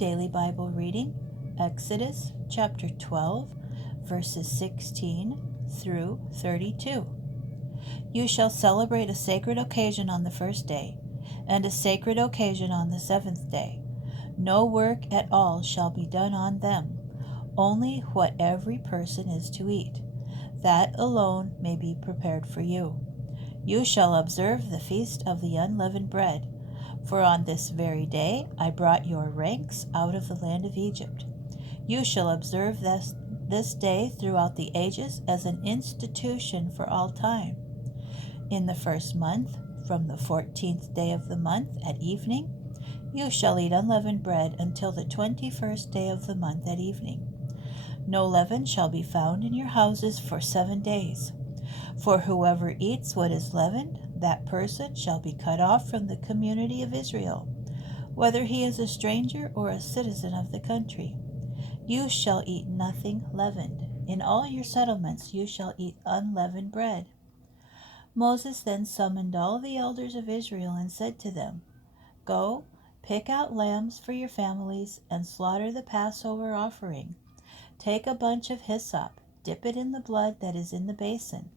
Daily Bible reading, Exodus chapter 12, verses 16 through 32. You shall celebrate a sacred occasion on the first day, and a sacred occasion on the seventh day. No work at all shall be done on them, only what every person is to eat. That alone may be prepared for you. You shall observe the feast of the unleavened bread. For on this very day I brought your ranks out of the land of Egypt. You shall observe this day throughout the ages as an institution for all time. In the first month, from the 14th day of the month at evening, you shall eat unleavened bread until the 21st day of the month at evening. No leaven shall be found in your houses for 7 days. For whoever eats what is leavened, that person shall be cut off from the community of Israel, whether he is a stranger or a citizen of the country. You shall eat nothing leavened. In all your settlements you shall eat unleavened bread. Moses then summoned all the elders of Israel and said to them, Go, pick out lambs for your families and slaughter the Passover offering. Take a bunch of hyssop, dip it in the blood that is in the basin,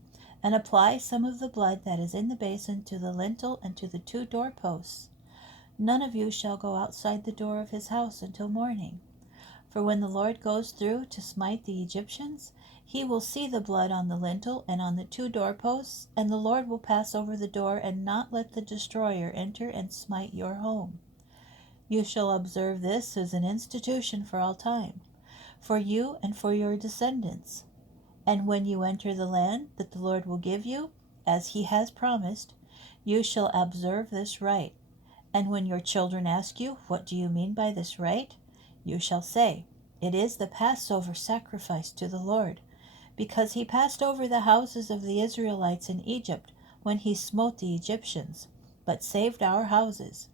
and apply some of the blood that is in the basin to the lintel and to the 2 doorposts. None of you shall go outside the door of his house until morning. For when the Lord goes through to smite the Egyptians, he will see the blood on the lintel and on the 2 doorposts, and the Lord will pass over the door and not let the destroyer enter and smite your home. You shall observe this as an institution for all time, for you and for your descendants. And when you enter the land that the Lord will give you, as he has promised, you shall observe this rite. And when your children ask you, What do you mean by this rite? You shall say, It is the Passover sacrifice to the Lord, because he passed over the houses of the Israelites in Egypt when he smote the Egyptians, but saved our houses.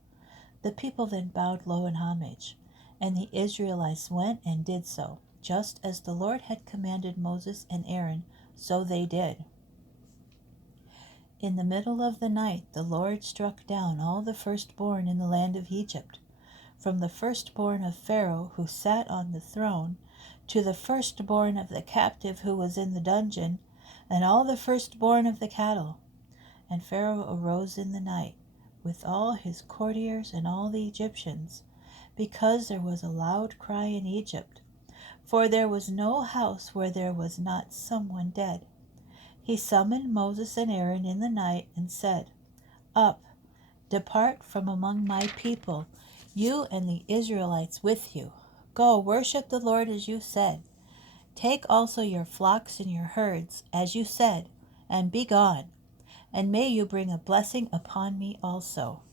The people then bowed low in homage, and the Israelites went and did so. Just as the Lord had commanded Moses and Aaron, so they did. In the middle of the night the Lord struck down all the firstborn in the land of Egypt, from the firstborn of Pharaoh who sat on the throne, to the firstborn of the captive who was in the dungeon, and all the firstborn of the cattle. And Pharaoh arose in the night, with all his courtiers and all the Egyptians, because there was a loud cry in Egypt, for there was no house where there was not someone dead. He summoned Moses and Aaron in the night and said, Up, depart from among my people, you and the Israelites with you. Go, worship the Lord as you said. Take also your flocks and your herds, as you said, and be gone. And may you bring a blessing upon me also.